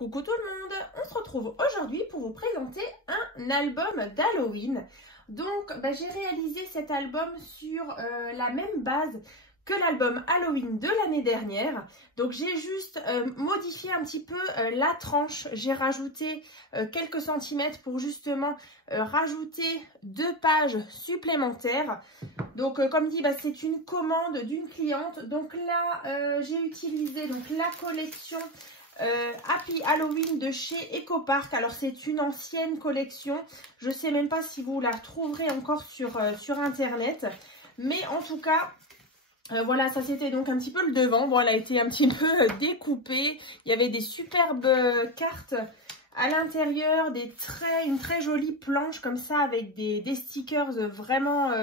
Coucou tout le monde, on se retrouve aujourd'hui pour vous présenter un album d'Halloween. Donc j'ai réalisé cet album sur la même base que l'album Halloween de l'année dernière. Donc j'ai juste modifié un petit peu la tranche, j'ai rajouté quelques centimètres pour justement rajouter 2 pages supplémentaires. Donc comme dit, c'est une commande d'une cliente. Donc là j'ai utilisé la collection Happy Halloween de chez Ecopark. Alors c'est une ancienne collection, je ne sais même pas si vous la trouverez encore sur internet, mais en tout cas voilà, ça c'était donc un petit peu le devant. Bon, elle a été un petit peu découpée, il y avait des superbes cartes à l'intérieur, une très jolie planche comme ça avec des stickers vraiment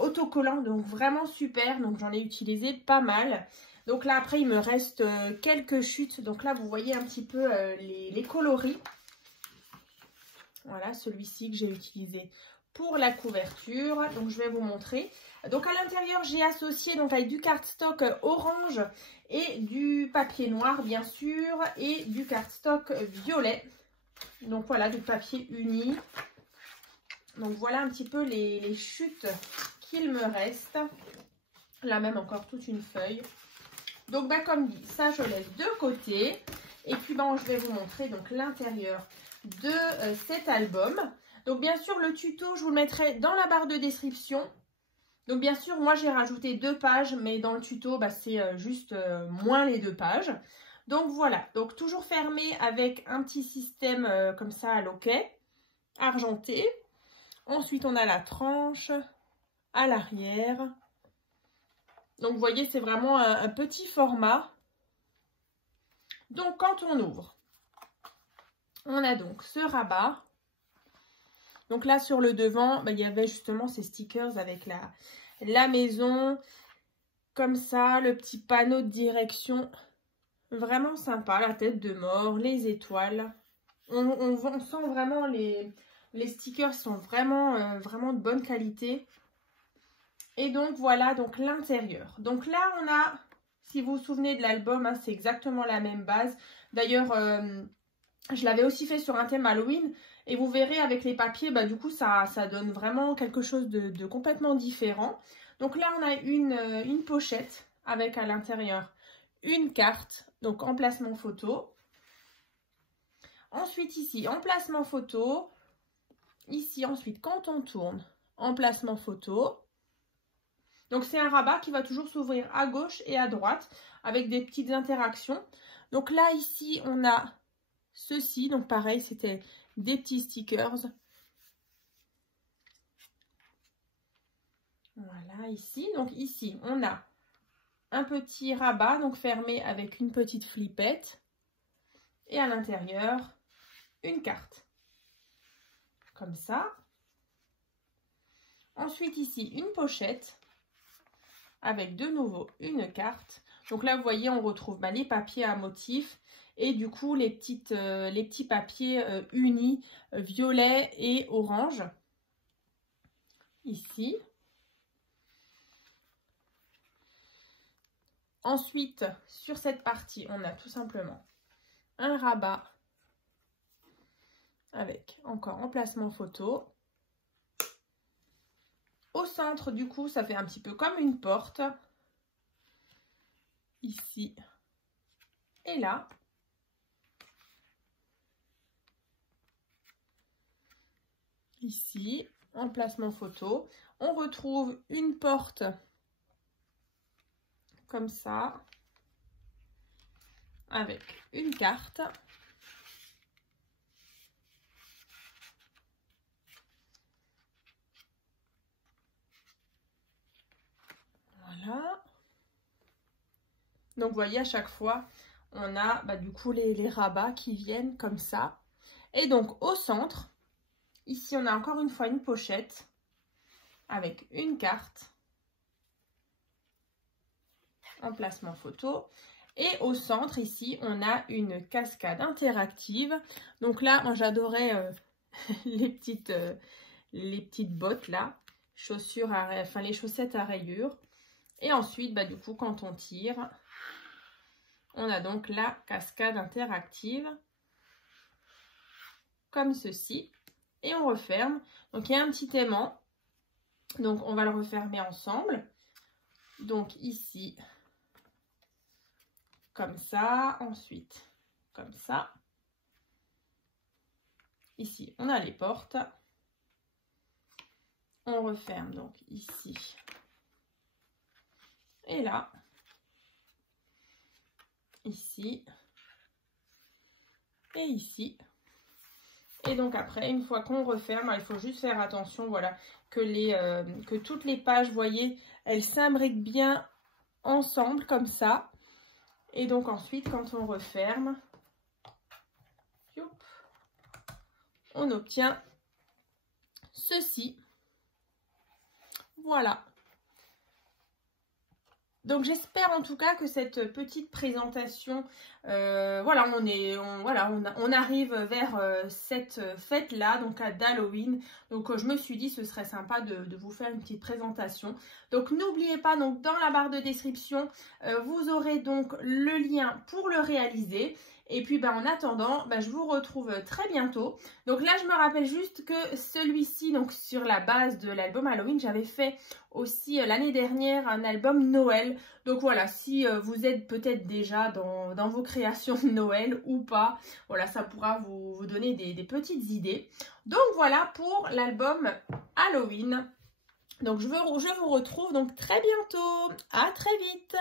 autocollants, donc vraiment super. Donc j'en ai utilisé pas mal. Donc là, après, il me reste quelques chutes. Donc là, vous voyez un petit peu les coloris. Voilà, celui-ci que j'ai utilisé pour la couverture. Donc, je vais vous montrer. Donc, à l'intérieur, j'ai associé donc avec du cardstock orange et du papier noir, bien sûr, et du cardstock violet. Donc, voilà, du papier uni. Donc, voilà un petit peu les chutes qu'il me reste. Là, même encore toute une feuille. Donc comme dit, ça je laisse de côté. Et puis je vais vous montrer donc l'intérieur de cet album. Donc bien sûr le tuto je vous le mettrai dans la barre de description. Donc bien sûr moi j'ai rajouté 2 pages, mais dans le tuto c'est juste moins les 2 pages. Donc voilà, donc toujours fermé avec un petit système comme ça à loquet, argenté. Ensuite on a la tranche à l'arrière. Donc, vous voyez, c'est vraiment un petit format. Donc, quand on ouvre, on a donc ce rabat. Donc là, sur le devant, il y avait justement ces stickers avec la maison. Comme ça, le petit panneau de direction. Vraiment sympa. La tête de mort, les étoiles. On sent vraiment les stickers sont vraiment, vraiment de bonne qualité. Et donc voilà donc l'intérieur. Donc là on a, si vous vous souvenez de l'album, c'est exactement la même base. D'ailleurs je l'avais aussi fait sur un thème Halloween. Et vous verrez avec les papiers, du coup ça donne vraiment quelque chose de complètement différent. Donc là on a une pochette avec à l'intérieur une carte, donc emplacement photo. Ensuite ici emplacement photo. Ici ensuite quand on tourne, emplacement photo. Donc c'est un rabat qui va toujours s'ouvrir à gauche et à droite avec des petites interactions. Donc là ici on a ceci, donc pareil c'était des petits stickers. Voilà ici, donc ici on a un petit rabat donc fermé avec une petite flippette et à l'intérieur une carte comme ça. Ensuite ici une pochette avec de nouveau une carte. Donc là, vous voyez, on retrouve les papiers à motifs et du coup, les petits papiers unis, violet et orange. Ici. Ensuite, sur cette partie, on a tout simplement un rabat avec encore emplacement photo. Au centre, du coup, ça fait un petit peu comme une porte. Ici et là. Ici, emplacement photo. On retrouve une porte comme ça, avec une carte. Voilà. Donc, vous voyez, à chaque fois, on a du coup les rabats qui viennent comme ça. Et donc, au centre, ici, on a encore une fois une pochette avec une carte, emplacement photo. Et au centre, ici, on a une cascade interactive. Donc là, moi, j'adorais les petites bottes là, chaussures les chaussettes à rayures. Et ensuite, du coup, quand on tire, On a donc la cascade interactive, comme ceci. Et on referme. Donc, il y a un petit aimant. Donc, on va le refermer ensemble. Donc, ici, comme ça. Ensuite, comme ça. Ici, on a les portes. On referme donc ici. Et là. Ici. Et ici. Et donc après, une fois qu'on referme, il faut juste faire attention, voilà, que toutes les pages, vous voyez, elles s'imbriquent bien ensemble, comme ça. Et donc ensuite, quand on referme, on obtient ceci. Voilà. Donc j'espère en tout cas que cette petite présentation, voilà, on arrive vers cette fête-là, donc à d'Halloween. Donc je me suis dit ce serait sympa de vous faire une petite présentation. Donc n'oubliez pas, donc dans la barre de description, vous aurez donc le lien pour le réaliser. Et puis en attendant, je vous retrouve très bientôt. Donc là, je me rappelle juste que celui-ci, donc sur la base de l'album Halloween, j'avais fait aussi l'année dernière un album Noël. Donc voilà, si vous êtes peut-être déjà dans vos créations de Noël ou pas, voilà, ça pourra vous donner des petites idées. Donc voilà pour l'album Halloween. Donc je vous retrouve donc très bientôt. À très vite.